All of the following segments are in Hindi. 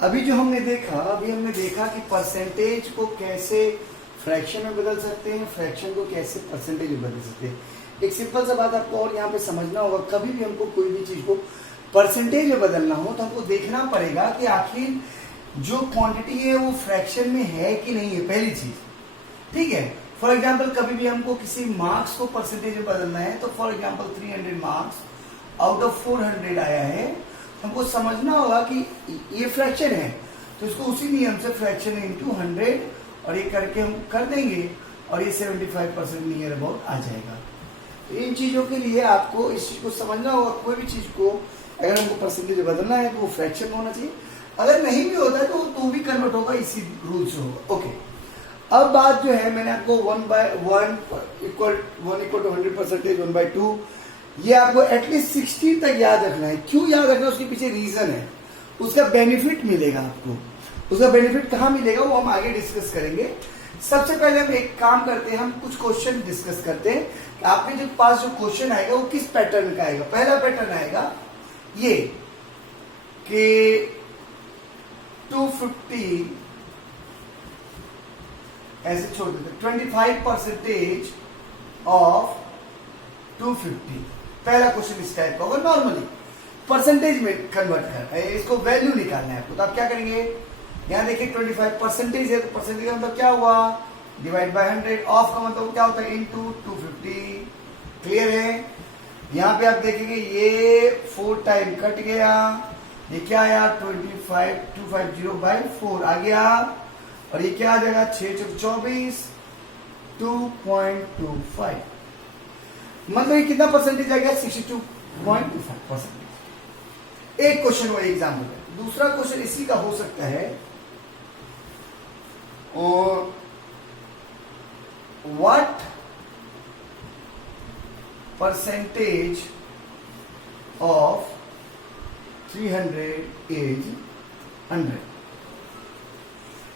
अभी हमने देखा कि परसेंटेज को कैसे फ्रैक्शन में बदल सकते हैं, फ्रैक्शन को कैसे परसेंटेज में बदल सकते हैं। एक सिंपल सा बात आपको और यहाँ पे समझना होगा, कभी भी हमको कोई भी चीज को परसेंटेज में बदलना हो तो हमको देखना पड़ेगा कि आखिर जो क्वांटिटी है वो फ्रैक्शन में है कि नहीं है, पहली चीज। ठीक है, फॉर एग्जाम्पल कभी भी हमको किसी मार्क्स को परसेंटेज में बदलना है तो for example 300 marks out of 400 आया है, हमको समझना होगा कि ये फ्रैक्शन है तो इसको उसी नियम से फ्रैक्शन इनटू 100 और ये करके हम कर देंगे और ये 75% नियर अबाउट आ जाएगा। तो इन चीजों के लिए आपको इस चीज को समझना होगा, कोई भी चीज को अगर हमको परसेंटेज बदलना है तो वो फ्रैक्शन में होना चाहिए, अगर नहीं भी होता है तो भी कन्वर्ट होगा, इसी रूल से होगा। ओके, अब बात जो है मैंने आपको 1/1 इक्वल टू 100%, 1/2 ये आपको एटलीस्ट 60 तक याद रखना है। क्यों याद रखना है, उसके पीछे रीजन है, उसका बेनिफिट मिलेगा आपको। उसका बेनिफिट कहाँ मिलेगा वो हम आगे डिस्कस करेंगे। सबसे पहले हम एक काम करते हैं, हम कुछ क्वेश्चन डिस्कस करते हैं। आपके जो पास जो क्वेश्चन आएगा वो किस पैटर्न का आएगा। पहला पैटर्न आएगा ये कि 250 ऐसे छोड़ देते, 25% ऑफ 250। पहला क्वेश्चन इस टाइप का होगा। नॉर्मली परसेंटेज में कन्वर्ट करना है, इसको वैल्यू निकालना है आपको। तो आप क्या करेंगे, यहां देखिए 25% है तो परसेंटेज का मतलब क्या हुआ, डिवाइड बाय 100। ऑफ का मतलब क्या होता है, इनटू 250। क्लियर है। यहां पे आप देखेंगे ये 4 टाइम कट गया, ये क्या आया 250/4 आ गया, और ये क्या आ जाएगा 6×24 2.25, मतलब ये कितना परसेंटेज आ गया 62.25%। एक क्वेश्चन वो एग्जाम्पल है। दूसरा क्वेश्चन इसी का हो सकता है, और व्हाट परसेंटेज ऑफ 300 इज 100।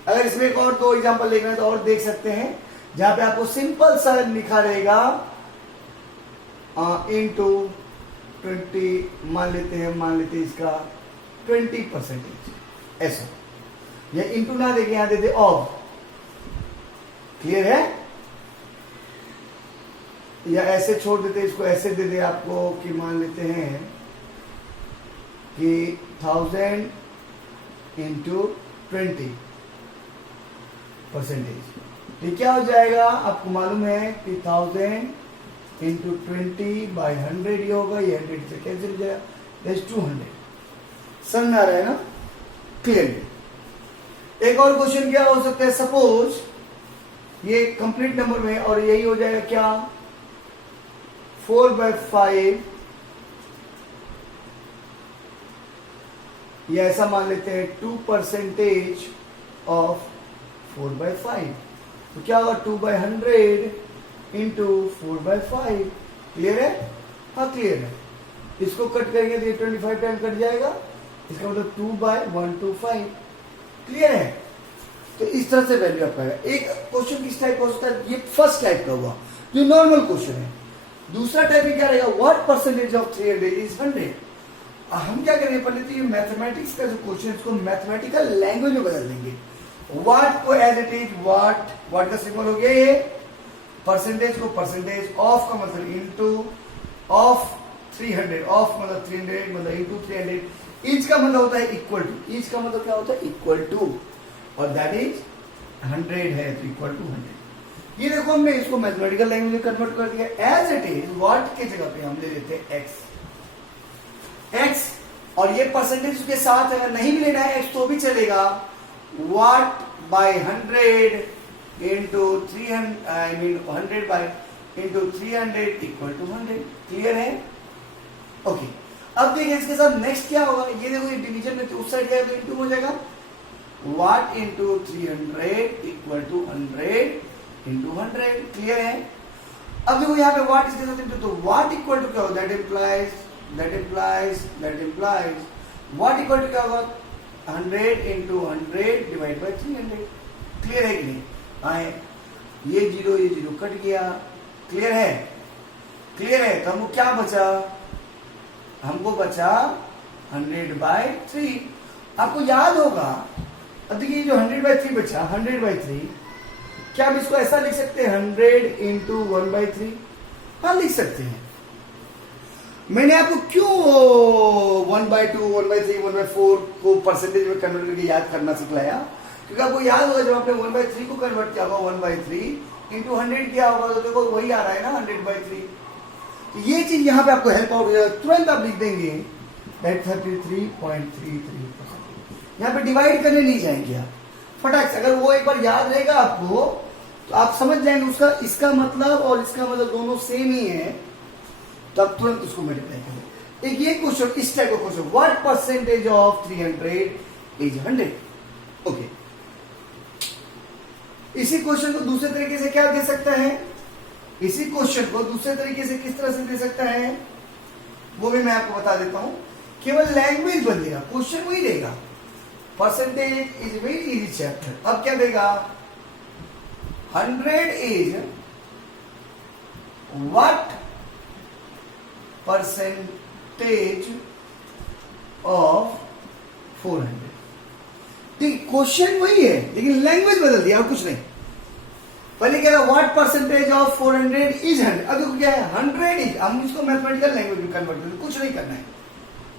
अगर इसमें एक और 2 एग्जांपल देखना है तो और देख सकते हैं, जहां पे आपको सिंपल सा लिखा रहेगा इनटू 20, मान लेते हैं इसका 20% ऐसा, या इनटू ना देखे यहां दे दे ऑफ। क्लियर है, या ऐसे छोड़ देते, इसको ऐसे दे दे आपको कि मान लेते हैं कि 1000 इंटू 20%। ये क्या हो जाएगा, आपको मालूम है कि 1000 इंटू 20/100 ये होगा, ये 100 से कैंसिल हो जाएगा, दैट्स 200। समझ में आ रहा है ना, क्लियर। एक और क्वेश्चन क्या हो सकता है, सपोज ये कंप्लीट नंबर में, और यही हो जाएगा क्या 4/5, या ऐसा मान लेते हैं 2% ऑफ 4/5, तो क्या होगा 2/100 इंटू 4/5। क्लियर है, हाँ क्लियर है। इसको कट करेंगे तो ये 25 टाइम कट जाएगा, इसका मतलब 2/125। क्लियर है, तो इस तरह से वैल्यू आपका है। एक क्वेश्चन किस टाइप का हो सकता है, ये फर्स्ट टाइप का हुआ जो नॉर्मल क्वेश्चन है। दूसरा टाइप में क्या रहेगा, व्हाट परसेंटेज ऑफ 300 इज 100। हम क्या करेंगे, पहले तो ये मैथमेटिक्स का जो क्वेश्चन है इसको मैथमेटिकल लैंग्वेज में बदल देंगे। व्हाट को एज इट इज व्हाट का सिंबल हो गया ये, परसेंटेज को परसेंटेज, ऑफ का मतलब इनटू, ऑफ 300, ऑफ मतलब 300 मतलब इनटू 300, ईच का मतलब होता है इक्वल टू, ईच का मतलब क्या होता है इक्वल टू, और दैट इज 100 है तो इक्वल टू 100। ये देखो हमने इसको मैथमेटिकल लैंग्वेज में कन्वर्ट कर दिया। एज इट इज व्हाट की जगह पे हम ले लेते हैं एक्स, और ये परसेंटेज के साथ अगर नहीं भी लेना है एक्स तो भी चलेगा। What by 100 into 300, I mean 100 by into 300 equal to 100। Clear है, ओके। अब देखिए इसके साथ नेक्स्ट क्या होगा, ये देखो ये डिवीजन में उस साइड जाएगा तो इंटू हो जाएगा, what into 300 equal to 100 into 100। Clear है। अब देखो यहाँ पे व्हाट इसके साथ इंटू, तो व्हाट इक्वल टू क्या होगा, that implies what equal to क्या होगा 100 इंटू 100 डिवाइड बाई 300। क्लियर है कि नहीं, आए ये जीरो कट गया। क्लियर है, तो हमको क्या बचा, हमको बचा 100/3, आपको याद होगा, अब देखिए जो 100/3 बचा, 100/3, क्या आप इसको ऐसा लिख सकते हैं 100 इंटू 1/3? हाँ लिख सकते हैं। मैंने आपको क्यों 1/2, 1/3, 1/4 को परसेंटेज में कन्वर्ट करके याद करना सिखलाया? क्योंकि आपको याद होगा जब आपने 1/3 को कन्वर्ट किया होगा 1/3 इंटू 100 किया होगा, तो देखो वही आ रहा है ना 100/3। तो ये चीज यहाँ पे आपको हेल्प आउट हो जाएगा, तुरंत आप लिख देंगे 33.33%। यहाँ पे डिवाइड करने नहीं जाएंगे आप, फटाक से। अगर वो एक बार याद रहेगा आपको तो आप समझ जाएंगे उसका इसका मतलब और इसका मतलब दोनों सेम ही है, तो आप तुरंत उसको मल्टीप्लाई करें। एक ये क्वेश्चन, इस टाइप का question, what percentage of 300 is 100? Okay, इसी क्वेश्चन को दूसरे तरीके से क्या दे सकता है? इसी क्वेश्चन को दूसरे तरीके से किस तरह से दे सकता है वो भी मैं आपको बता देता हूं। केवल लैंग्वेज बदलेगा, क्वेश्चन वही देगा। Percentage is very easy chapter. अब क्या देगा? 100 इज व्हाट परसेंटेज ऑफ 400। ठीक, क्वेश्चन वही है लेकिन लैंग्वेज बदल दिया और कुछ नहीं। पहले कह रहा व्हाट परसेंटेज ऑफ 400 इज 100। अब देखो क्या है 100 इज, हम इसको मैथमेटिकल लैंग्वेज में कन्वर्ट करते, कुछ नहीं करना है।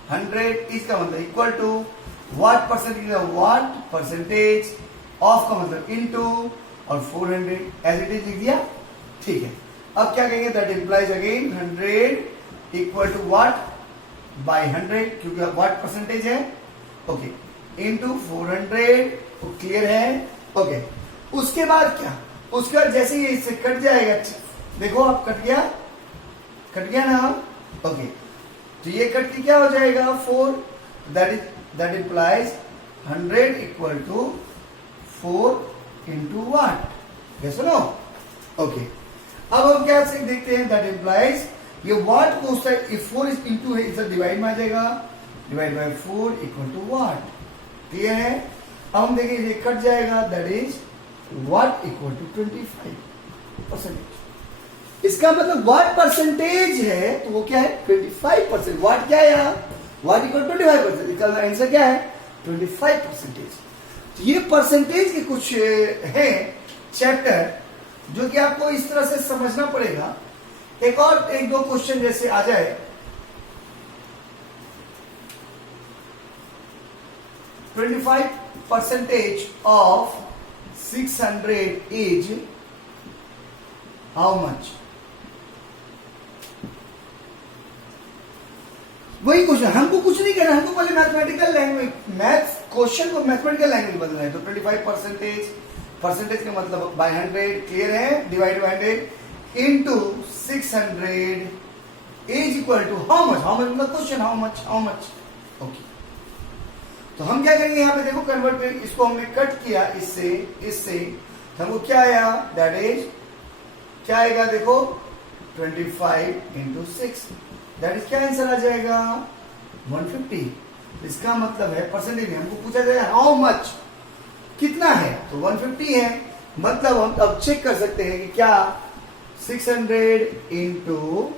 100 इज का मतलब equal to what percentage, what percentage of का मतलब इनटू और 400 एज इट इज लिख दिया। ठीक है, अब क्या कहेंगे? That implies again 100 equal to what by 100, क्योंकि व्हाट परसेंटेज है। Okay, into 400। क्लियर है? ओके, उसके बाद क्या? उसके बाद जैसे ही इससे कट जाएगा, देखो आप कट गया ना। ओके, तो ये कट के क्या हो जाएगा? 4। That implies 100 equal to 4 into what. Yes no? Okay, अब हम क्या से देखते हैं? दैट इंप्लाइज ये व्हाट को उस साइड, इफ 4 इज इंटू है, इधर डिवाइड में आ जाएगा, divide by 4 equal to what. Clear है? अब हम देखेंगे ये कट जाएगा, that is what equal to 25%। इसका मतलब व्हाट परसेंटेज है तो वो क्या है? 25%। व्हाट क्या है यहाँ? What equal 25%। इसका आंसर क्या है? 25%। तो ये परसेंटेज के कुछ है चैप्टर जो कि आपको इस तरह से समझना पड़ेगा। एक और एक दो क्वेश्चन जैसे आ जाए, 25% ऑफ 600 is how much? वही क्वेश्चन, हमको कुछ नहीं करना, हमको पहले मैथमेटिकल लैंग्वेज, मैथ्स क्वेश्चन को मैथमेटिकल लैंग्वेज बदलना है। तो 25% परसेंटेज का मतलब बाय 100, क्लियर है? Divide by 100 into 600 is equal to how much? How much मतलब क्वेश्चन, हाउ मच? ओके, तो हम क्या करेंगे यहाँ पे? देखो कन्वर्ट कर, इसको हमने कट किया इससे तो हमको क्या आया? दैट इज क्या आएगा? देखो 25 इंटू 6, दैट इज क्या आंसर आ जाएगा? 150। इसका मतलब है परसेंटेज, हमको पूछा जाएगा हाउ मच, कितना है, तो 150 है। मतलब हम अब चेक कर सकते हैं कि क्या 600 इंटू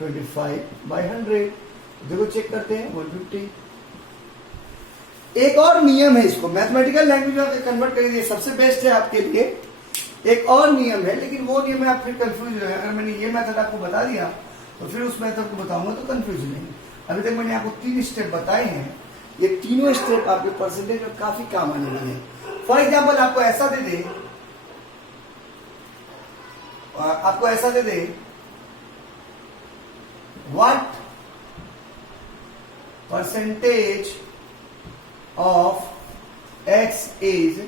25/100, देखो चेक करते हैं 150। एक और नियम है, इसको मैथमेटिकल लैंग्वेज में कन्वर्ट करिए, सबसे बेस्ट है आपके लिए। एक और नियम है, लेकिन वो नियम में आप फिर कंफ्यूज हो जाएगा। अगर मैंने ये मेथड आपको बता दिया तो फिर उस मेथड को बताऊंगा तो कंफ्यूज नहीं। अभी तक मैंने आपको 3 स्टेप बताए हैं, ये तीनों स्टेप आपके परसेंटेज में काफी काम आने वाले हैं। फॉर एग्जाम्पल आपको ऐसा दे दे what percentage of x is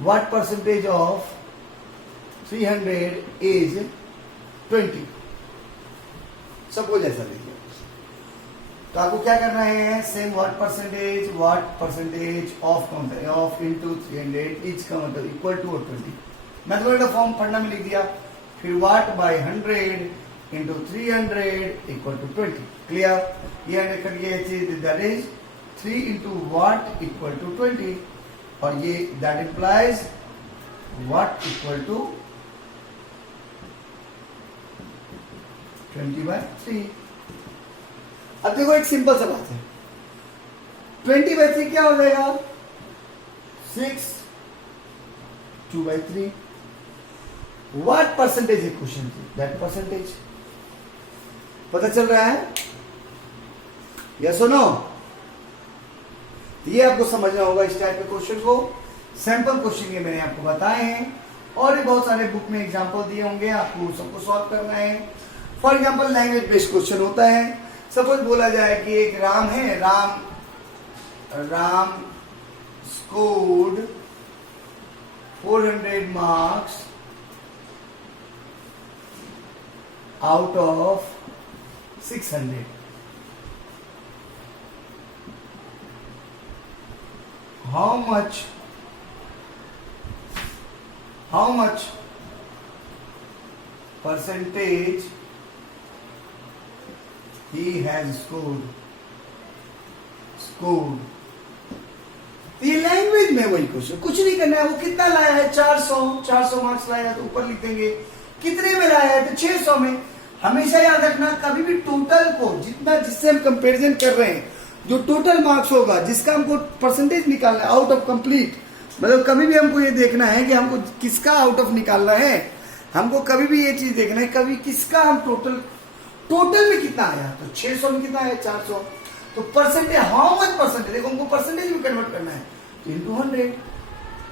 what percentage of 300 is 20। सबको जैसा देखिए, तो आपको क्या करना है? Same what percentage of into 300 is का मतलब इक्वल टू 20। मैथमेटिकल फॉर्म पढ़ना में लिख दिया, फिर what by 100 into 300 equal to 20। Clear? ये करिए चीज, that is 3 into what equal to 20, और ये that implies what equal to 20/3। अब देखो एक सिंपल सा बात है, 20/3 क्या हो जाएगा? 6, 2/3। व्हाट परसेंटेज है क्वेश्चन की? That percentage. पता चल रहा है? यस और नो? ये आपको समझना होगा इस टाइप के क्वेश्चन को। सैंपल क्वेश्चन ये मैंने आपको बताए हैं, और भी बहुत सारे बुक में एग्जांपल दिए होंगे, आपको सबको सॉल्व करना है। For example language based question होता है। सपोज बोला जाए कि एक राम है, Ram scored 400 marks out of 600। How much percentage he has scored? ये लैंग्वेज में वही क्वेश्चन, कुछ नहीं करना है। वो कितना लाया है? 400 मार्क्स लाया है तो ऊपर लिख देंगे। कितने में लाया है? तो 600 में। हमेशा याद रखना, कभी भी टोटल को जितना, जिससे हम कंपैरिजन कर रहे हैं, जो टोटल मार्क्स होगा, जिसका हमको परसेंटेज निकालना है आउट ऑफ कंप्लीट, मतलब कभी भी हमको ये देखना है कि हमको किसका आउट ऑफ निकालना है। हमको कभी भी ये चीज देखना है, कभी किसका हम टोटल में कितना आया। तो 600 में कितना आया? 400। तो परसेंटेज, हाउ मच परसेंटेज, देखो हमको परसेंटेज में कन्वर्ट करना है, तो इंटू 100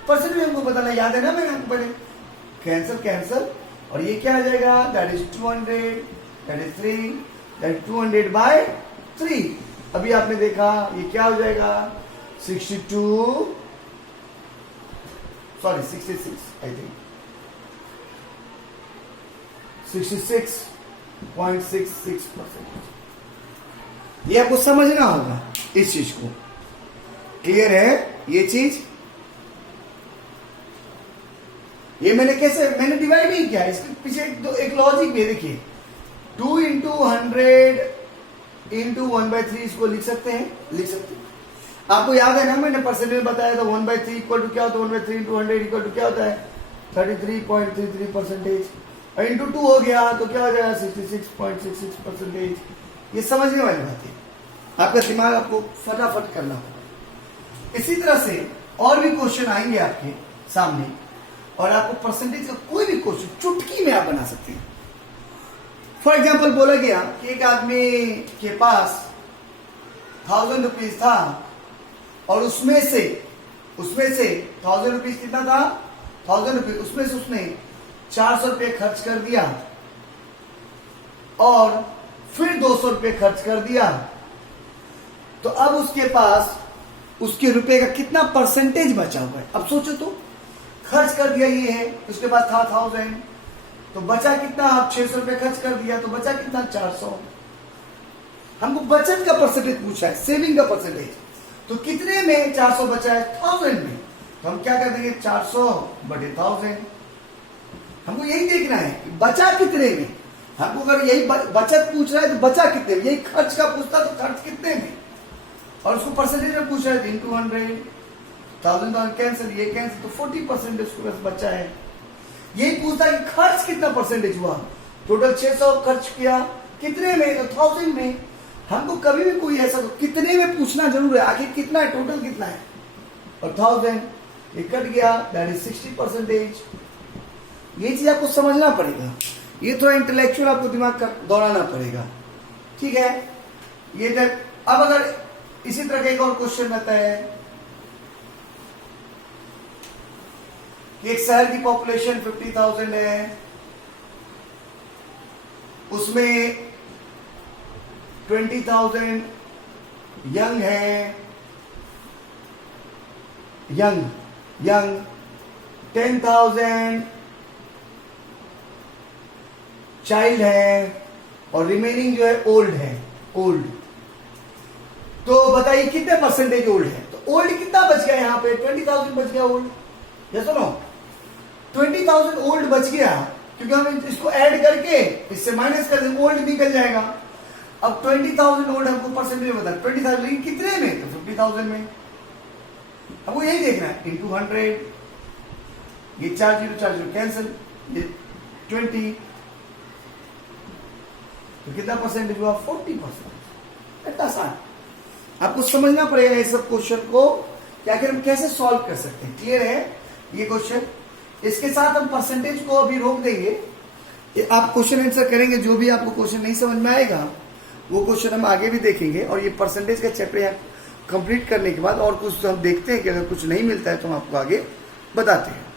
परसेंट में हमको बताना। याद है ना? मैंने आपको पढ़े, कैंसल, और ये क्या आ जाएगा? That is 200, that is 3, that 200/3। अभी आपने देखा ये क्या हो जाएगा? 66 आई थिंक, 66.66%। ये आपको समझना होगा इस चीज को। क्लियर है ये चीज? ये मैंने डिवाइड नहीं किया, इसके पीछे एक लॉजिक भी है। देखिए, 2 × 100 × 1/3 इसको लिख सकते हैं। आपको याद है ना, मैंने परसेंटेज बताया था 1/3 इक्वल टू क्या होता है? 1/3 × 100 इक्वल टू क्या होता है? 33.33%। और इंटू 2 हो गया तो क्या हो जाएगा? 66.66%। ये समझने वाली बात है, आपका दिमाग आपको फटाफट करना होगा। इसी तरह से और भी क्वेश्चन आएंगे आपके सामने, और आपको परसेंटेज का कोई भी क्वेश्चन चुटकी में आप बना सकते हैं। फॉर एग्जाम्पल बोला गया कि एक आदमी के पास 1000 रुपीज था, और उसमें से 1000 रुपीज कितना था? 1000 रुपीज, उसमें से उसने 400 रुपये खर्च कर दिया, और फिर 200 रुपये खर्च कर दिया। तो अब उसके पास उसके रुपए का कितना परसेंटेज बचा हुआ है? अब सोचो तो, खर्च कर दिया ये है, उसके पास था 1000, तो बचा कितना? आप 600 रुपये खर्च कर दिया, तो बचा कितना? 400। हमको बचत का परसेंटेज पूछा है, सेविंग का परसेंटेज। तो कितने में 400 बचा है? 1000 में। तो हम क्या कर देंगे? 400/1000। हमको यही देखना है कि बचा कितने में। हमको अगर यही बचत पूछ रहा है तो बचा कितने में, यही खर्च का पूछता तो खर्च कितने में, और उसको परसेंटेज में पूछ रहा है इंटू 100। 1000 कैंसिल, ये कैंसिल, तो 40% उसके पास बचा है। यही पूछता है कि खर्च कितना परसेंटेज हुआ। टोटल 600 खर्च किया, कितने में? तो 1000 में। हमको कभी भी कोई ऐसा कितने में पूछना जरूर है, आखिर कितना है, टोटल कितना है। और 1000 ये कट गया, दैट इज 60%। ये चीज आपको समझना पड़ेगा, ये थोड़ा इंटेलेक्चुअल आपको दिमाग का दौड़ाना पड़ेगा, ठीक है। ये जब अब अगर इसी तरह का एक और क्वेश्चन आता है कि एक शहर की पॉपुलेशन 50,000 है, उसमें 20,000 यंग है, यंग 10,000 चाइल्ड है, और रिमेनिंग जो है ओल्ड है, ओल्ड। तो बताइए कितने परसेंटेज ओल्ड है। तो ओल्ड कितना बच गया यहाँ पे? 20,000 बच गया ओल्ड। ये सुनो, 20,000 ओल्ड बच गया, क्योंकि हम इसको ऐड करके इससे माइनस कर देंगे, ओल्ड निकल जाएगा। अब 20,000 ओल्ड हमको परसेंटेज बता, 20,000 लेकिन कितने में? तो 50,000 में। हमको यही देखना है, इंटू 100, ये 4 0 कैंसिल, ये 20, तो कितना परसेंटेज हुआ 40%। इतना आसान, आपको समझना पड़ेगा ये सब क्वेश्चन को कि आखिर हम कैसे सॉल्व कर सकते हैं। क्लियर है ये क्वेश्चन? इसके साथ हम परसेंटेज को अभी रोक देंगे, आप क्वेश्चन आंसर करेंगे, जो भी आपको क्वेश्चन नहीं समझ में आएगा वो क्वेश्चन हम आगे भी देखेंगे। और ये परसेंटेज का चैप्टर यहाँ कंप्लीट करने के बाद और कुछ हम देखते हैं कि अगर कुछ नहीं मिलता है तो हम आपको आगे बताते हैं।